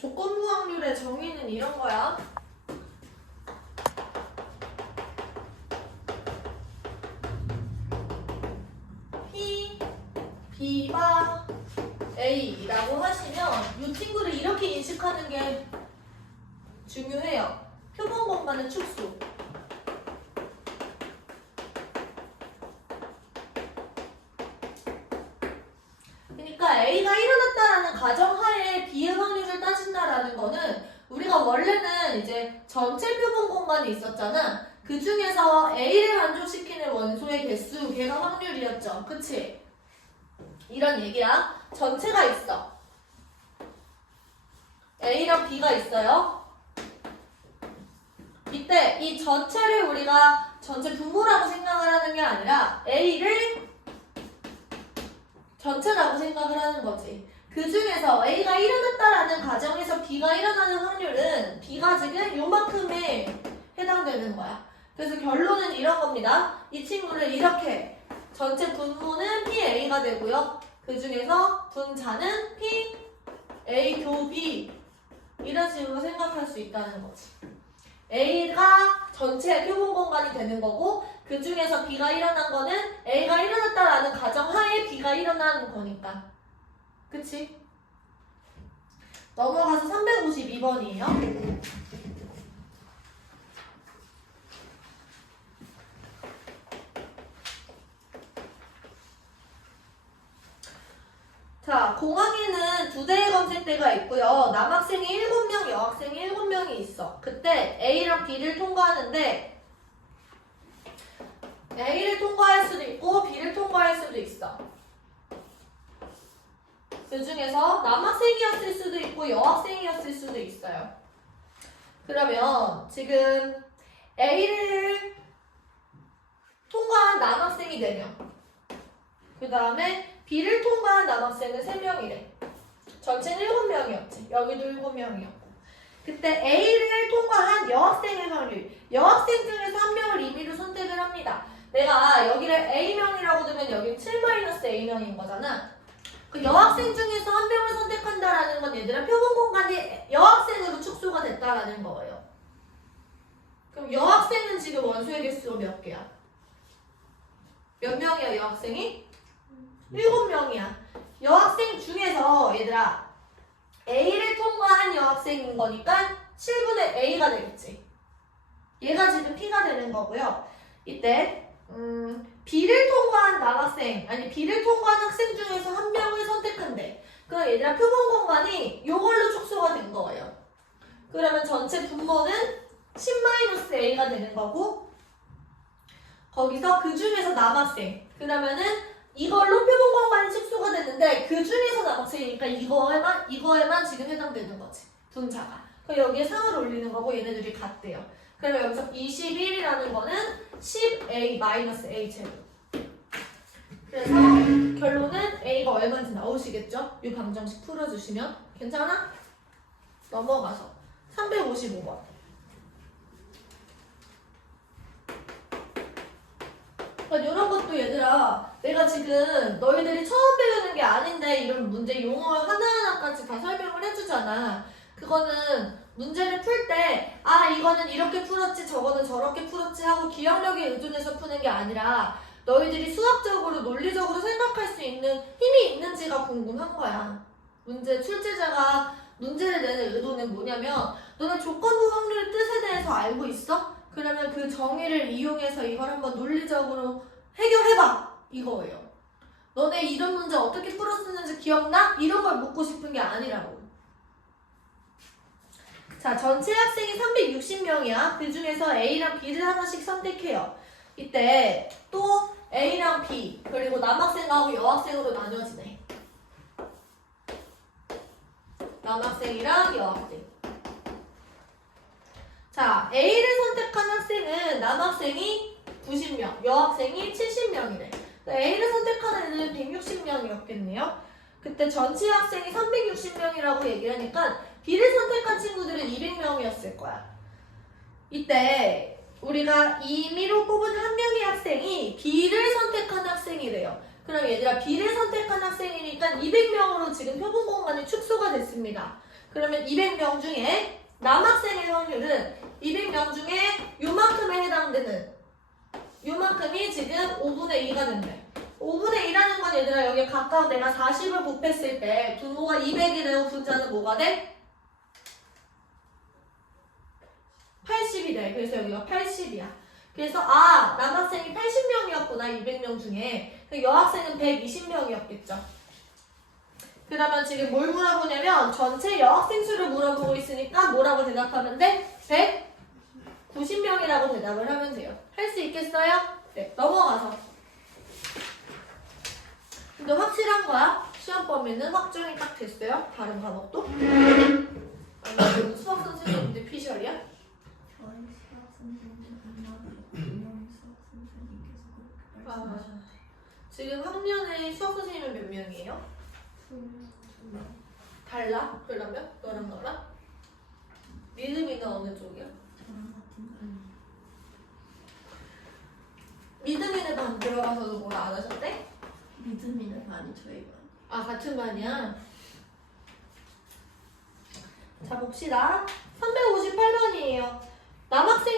조건부 확률의 정의는 이런 거야. B바 A라고 하시면 이 친구를 이렇게 인식하는 게 중요해요. 표본 공간의 축소. 그러니까 A가 일어났다라는 가정하에 B의 따진다라는 거는 우리가 원래는 이제 전체 표본 공간이 있었잖아. 그 중에서 A를 만족시키는 원소의 개수, 걔가 확률이었죠. 그치? 이런 얘기야. 전체가 있어. A랑 B가 있어요. 이때 이 전체를 우리가 전체 분모라고 생각을 하는 게 아니라 A를 전체라고 생각을 하는 거지. 그 중에서 A가 일어났다라는 가정에서 B가 일어나는 확률은 B가 지금 요만큼에 해당되는 거야. 그래서 결론은 이런 겁니다. 이 친구를 이렇게 전체 분모는 PA가 되고요. 그 중에서 분자는 P, A 교 B 이런 식으로 생각할 수 있다는 거지. A가 전체 표본 공간이 되는 거고 그 중에서 B가 일어난 거는 A가 일어났다라는 가정하에 B가 일어나는 거니까. 그치? 넘어가서 352번이에요. 자, 공항에는 두 대의 검색대가 있고요. 남학생이 7명, 여학생이 7명이 있어. 그때 A랑 B를 통과하는데 A를 통과할 수도 있고 B를 통과할 수도 있어. 그 중에서 남학생이었을 수도 있고 여학생이었을 수도 있어요. 그러면 지금 A를 통과한 남학생이 4명. 그 다음에 B를 통과한 남학생은 3명이래. 전체는 7명이었지. 여기도 7명이었고. 그때 A를 통과한 여학생의 확률. 여학생 중에서 한 명을 임의로 선택을 합니다. 내가 여기를 A명이라고 두면 여기 7-A명인 거잖아. 그 여학생 중에서 한 명을 선택한다라는 건 얘들아 표본 공간이 여학생으로 축소가 됐다라는 거예요. 그럼 여학생은 지금 원소의 개수가 몇 개야? 몇 명이야 여학생이? 일곱 명이야. 여학생 중에서 얘들아 A를 통과한 여학생인 거니까 7분의 A가 되겠지. 얘가 지금 P가 되는 거고요. 이때 음, B를 통과한 남학생 아니 B를 통과한 학생 중에서 한 명을 선택한대. 그럼 얘들아 표본 공간이 요걸로 축소가 된 거예요. 그러면 전체 분모는 10-A가 되는 거고 거기서 그 중에서 남학생 그러면은 이걸로 표본 공간이 축소가 됐는데 그 중에서 남학생이니까 이거에만 이거에만 지금 해당되는 거지 분자가. 그럼 여기에 상을 올리는 거고 얘네들이 같대요. 그러면 여기서 21이라는 거는 10a-a 제곱. 그래서 결론은 a가 얼마인지 나오시겠죠? 이 방정식 풀어주시면 괜찮아? 넘어가서 355번. 그러니까 이런 것도 얘들아 내가 지금 너희들이 처음 배우는 게 아닌데 이런 문제 용어 하나하나까지 다 설명을 해주잖아. 그거는 문제를 풀 때 아 이거는 이렇게 풀었지 저거는 저렇게 풀었지 하고 기억력에 의존해서 푸는 게 아니라 너희들이 수학적으로 논리적으로 생각할 수 있는 힘이 있는지가 궁금한 거야. 문제 출제자가 문제를 내는 의도는 뭐냐면 너는 조건부 확률의 뜻에 대해서 알고 있어? 그러면 그 정의를 이용해서 이걸 한번 논리적으로 해결해봐 이거예요. 너네 이런 문제 어떻게 풀었었는지 기억나? 이런 걸 묻고 싶은 게 아니라고. 자, 전체 학생이 360명이야. 그 중에서 A랑 B를 하나씩 선택해요. 이때 또 A랑 B 그리고 남학생하고 여학생으로 나뉘어지네. 남학생이랑 여학생. 자, A를 선택한 학생은 남학생이 90명, 여학생이 70명이래. A를 선택한 애는 160명이었겠네요. 그때 전체 학생이 360명이라고 얘기를 하니까 B를 선택한 친구들은 200명이었을 거야. 이때 우리가 임의로 뽑은 한 명의 학생이 B를 선택한 학생이래요. 그럼 얘들아 B를 선택한 학생이니까 200명으로 지금 표본 공간이 축소가 됐습니다. 그러면 200명 중에 남학생의 확률은 200명 중에 요만큼에 해당되는 요만큼이 지금 5분의 2가 된대. 5분의 2라는 건 얘들아 여기 가까운 내가 40을 곱했을 때 분모가 200이 되고 분자는 뭐가 돼? 80이 돼. 그래서 여기가 80이야. 그래서 아 남학생이 80명이었구나 200명 중에 그 여학생은 120명이었겠죠. 그러면 지금 뭘 물어보냐면 전체 여학생 수를 물어보고 있으니까 뭐라고 대답하면 돼? 190명이라고 대답을 하면 돼요. 할 수 있겠어요? 네, 넘어가서. 근데 확실한 거야? 시험 범위는 확정이 딱 됐어요? 다른 과목도? 아니, 수학 선생님인데 피셜이야? 아, 지금 학년에 수학 선생님은 몇 명이에요? 달라? 그러면? 너랑 너랑? 믿음이는 어느 쪽이야? 반 믿음이는 안 들어가서도 뭐라 안 하셨대? 믿음이는 반이 저희 반 아 같은 반이야? 자 봅시다 358번이에요 남학생이랑 여학생 수의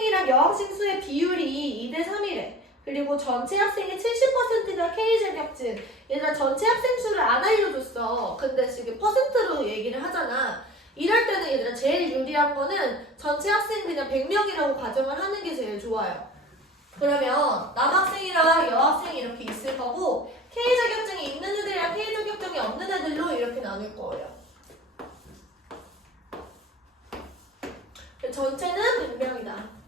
비율이 2대 3이래. 그리고 전체 학생의 70%가 K 자격증 얘들아 전체 학생 수를 안 알려줬어. 근데 지금 퍼센트로 얘기를 하잖아. 이럴 때는 얘들아 제일 유리한 거는 전체 학생 그냥 100명이라고 가정을 하는 게 제일 좋아요. 그러면 남학생이랑 여학생이 이렇게 있을 거고 K 자격증이 있는 애들이랑 K 자격증이 없는 애들로 이렇게 나눌 거예요. 전체는 100명이다.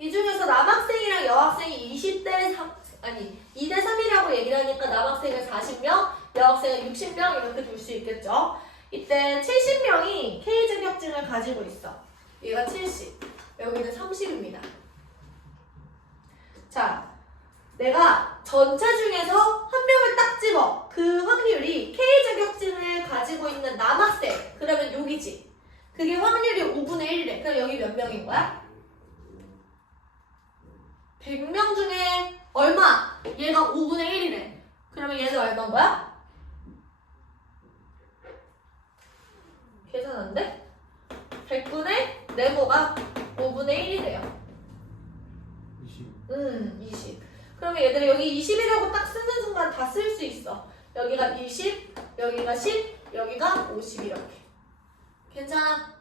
이 중에서 남학생이랑 여학생이 20대 3, 아니 2대 3이라고 얘기를 하니까 남학생은 40명, 여학생은 60명 이렇게 둘 수 있겠죠. 이때 70명이 K 자격증을 가지고 있어. 얘가 70, 여기는 30입니다. 자, 내가 전체 중에서 한 명을 딱 집어. 그 확률이 K 자격증을 가지고 있는 남학생. 그러면 여기지. 그게 확률이 5분의 1이래. 그럼 여기 몇 명인 거야? 100명 중에 얼마? 얘가 5분의 1이래. 그러면 얘는 얼마인 거야? 계산 안 돼? 100분의 네모가 5분의 1이래요. 20. 음, 20. 그러면 얘들아 여기 20이라고 딱 쓰는 순간 다 쓸 수 있어. 여기가 20, 여기가 10, 여기가 50 이렇게. 괜찮아?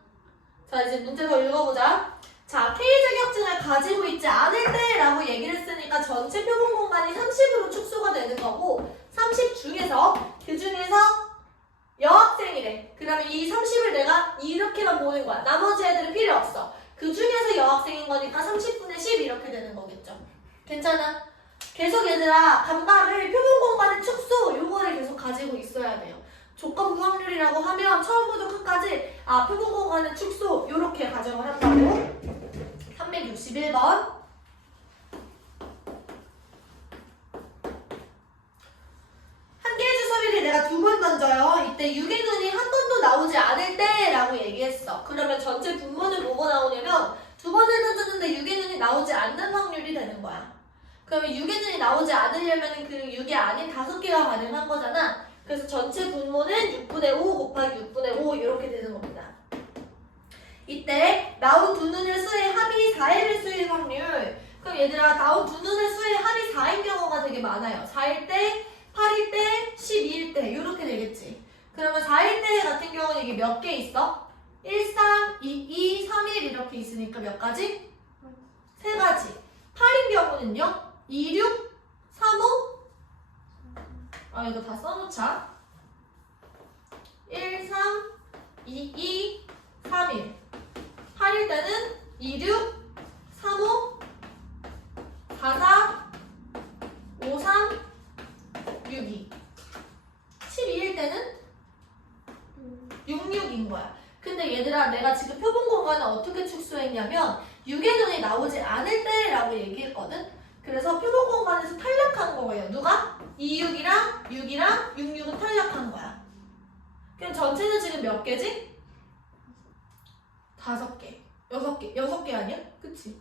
자 이제 문제 더 읽어보자. 자 K 자격증을 가지고 있지 않을 때 라고 얘기를 했으니까 전체 표본 공간이 30으로 축소가 되는 거고 30 중에서 그 중에서 여학생이래. 그러면 이 30을 내가 이렇게만 보는 거야. 나머지 애들은 필요 없어. 그 중에서 여학생인 거니까 30분의 10 이렇게 되는 거겠죠. 괜찮아? 계속 얘들아 감각을 표본 공간의 축소 요거를 계속 가지고 있어야 돼요. 조건부 확률이라고 하면 처음부터 끝까지 아 표본 공간의 축소 요렇게 가정을 한다고 361번 한 개의 주소비를 내가 두 번 던져요. 이때 유기눈이 한 번도 나오지 않을 때라고 얘기했어. 그러면 전체 분모는 뭐가 나오냐면 두 번을 던졌는데 유기눈이 나오지 않는 확률이 되는 거야. 그러면 유기눈이 나오지 않으려면 그 6이 아닌 다섯 개가 가능한 거잖아. 그래서 전체 분모는 6분의 5 곱하기 6분의 5 이렇게 되는 겁니다. 이때 나온 두 눈의 수의 합이 4일 수일 확률. 그럼 얘들아 나온 두 눈의 수의 합이 4인 경우가 되게 많아요. 4일 때, 8일 때, 12일 때 이렇게 되겠지. 그러면 4일 때 같은 경우는 이게 몇 개 있어? 1, 3, 2, 2, 3, 1 이렇게 있으니까 몇 가지? 세 가지. 8인 경우는요? 2, 6, 3, 5. 아, 이거 다 써놓자. 1, 3, 2, 2, 3, 1. 8일 때는 2, 6, 3, 5, 4, 4, 5, 3, 6, 2. 12일 때는 6, 6인 거야. 근데 얘들아, 내가 지금 표본 공간을 어떻게 축소했냐면 6의 눈이 나오지 않을 때라고 얘기했거든? 그래서 표본 공간에서 탈락한 거예요. 누가? 26이랑 6이랑 66은 탈락한 거야. 그럼 전체는 지금 몇 개지? 다섯 개. 여섯 개. 여섯 개 아니야? 그치?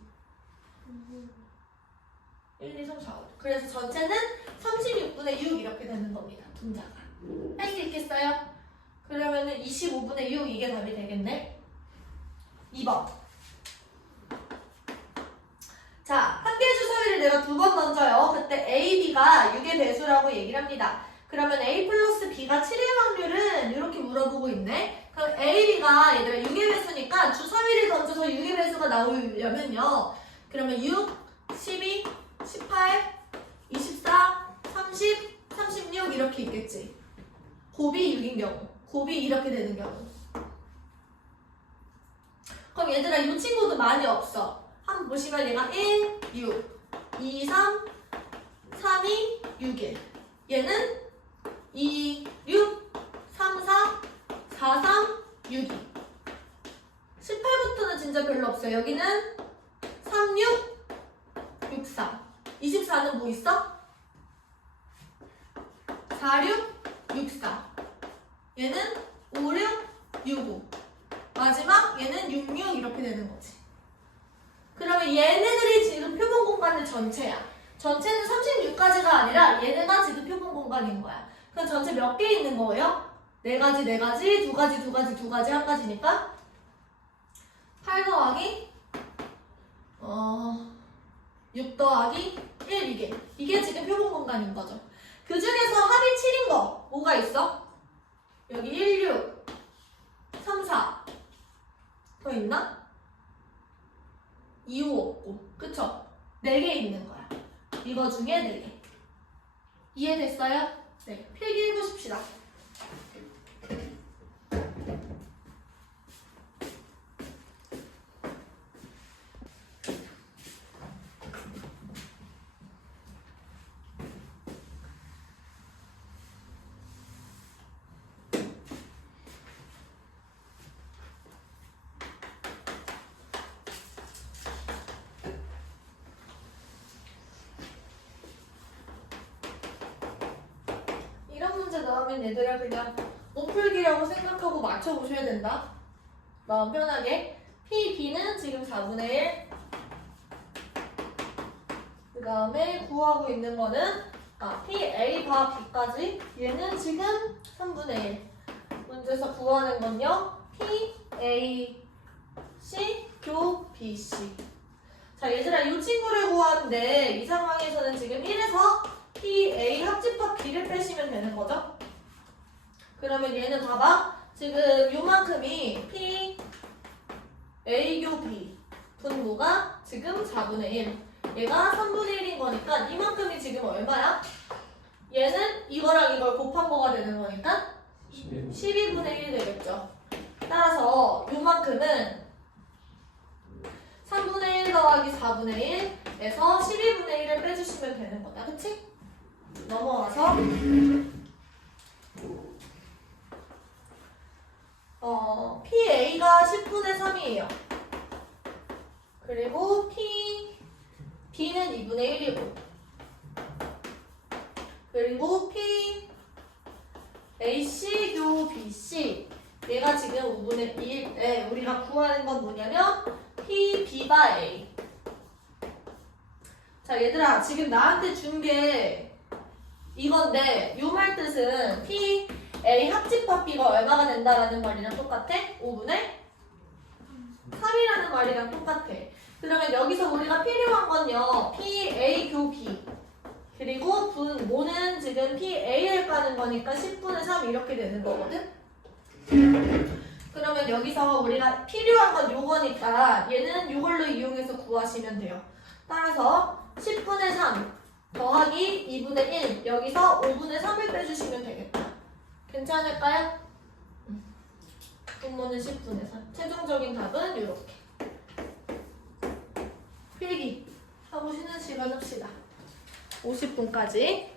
1, 2, 3, 4, 5. 그래서 전체는 36분의 6 이렇게 되는 겁니다. 분자가. 할 수 있겠어요? 그러면은 25분의 6 이게 답이 되겠네. 2번. 자, 주사위를 내가 두 번 던져요. 그때 A, B가 6의 배수라고 얘기를 합니다. 그러면 A 플러스 B가 7의 확률은 이렇게 물어보고 있네. 그럼 A, B가 얘들아 6의 배수니까 주사위를 던져서 6의 배수가 나오려면요. 그러면 6, 12, 18, 24, 30, 36 이렇게 있겠지. 곱이 6인 경우, 곱이 이렇게 되는 경우. 그럼 얘들아 이 친구도 많이 없어. 한번 보시면 얘가 1, 6, 2, 3, 3, 2, 6, 1. 얘는 2, 6, 3, 4, 4, 3, 6, 2. 18부터는 진짜 별로 없어요. 여기는 3, 6, 6, 4. 24는 뭐 있어? 4, 6, 6, 4. 얘는 5, 6, 6, 5. 마지막 얘는 6, 6 이렇게 되는 거지. 그러면 얘네들이 지금 표본 공간의 전체야. 전체는 36가지가 아니라 얘네가 지금 표본 공간인 거야. 그럼 전체 몇 개 있는 거예요? 네 가지, 네 가지, 두 가지, 두 가지, 두 가지, 한 가지니까 8 더하기 어, 6 더하기 1 이게 이게 지금 표본 공간인 거죠. 그 중에서 합이 7인 거 뭐가 있어? 여기 1, 6, 3, 4. 더 있나? 2, 5 없고. 그쵸? 4개 있는 거야. 이거 중에 4개. 이해됐어요? 네. 필기 해보십시다. 나오면 얘들아 그냥 못풀기라고 생각하고 맞춰보셔야 된다. 마음 편하게. P, B는 지금 4분의 1. 그 다음에 구하고 있는 거는 아, P, A, 바, B까지. 얘는 지금 3분의 1. 문제에서 구하는 건요. P, A, C, 교, B, C. 자, 얘들아, 이 친구를 구하는데 이 상황에서는 지금 1에서 P, A 합집합 B를 빼시면 되는 거죠? 그러면 얘는 봐봐. 지금 요만큼이 P, A 교 B 분모가 지금 4분의 1. 얘가 3분의 1인 거니까 이만큼이 지금 얼마야? 얘는 이거랑 이걸 곱한 거가 되는 거니까 11분 12분의 1 되겠죠. 따라서 요만큼은 3분의 1 더하기 4분의 1에서 12분의 1을 빼주시면 되는 거다. 그치? 넘어가서 어, PA가 10분의 3이에요. 그리고 P, B는 2분의 1이고. 그리고 P, AC 교 BC 얘가 지금 5분의 1에 우리가 구하는 건 뭐냐면 P, B가 A. 자 얘들아 지금 나한테 준 게 이건데 요 말 뜻은 P, A 합집합 B가 얼마가 된다라는 말이랑 똑같아? 5분의 3이라는 말이랑 똑같아 그러면 여기서 우리가 필요한 건요 P, A 교 B 그리고 분, 모는 지금 PA를 까는 거니까 10분의 3 이렇게 되는 거거든? 그러면 여기서 우리가 필요한 건 요거니까 얘는 요걸로 이용해서 구하시면 돼요. 따라서 10분의 3 더하기 2분의 1 여기서 5분의 3을 빼주시면 되겠다. 괜찮을까요? 음. 분모는 10분의 3 최종적인 답은 이렇게 필기 하고 쉬는 시간 합시다. 50분까지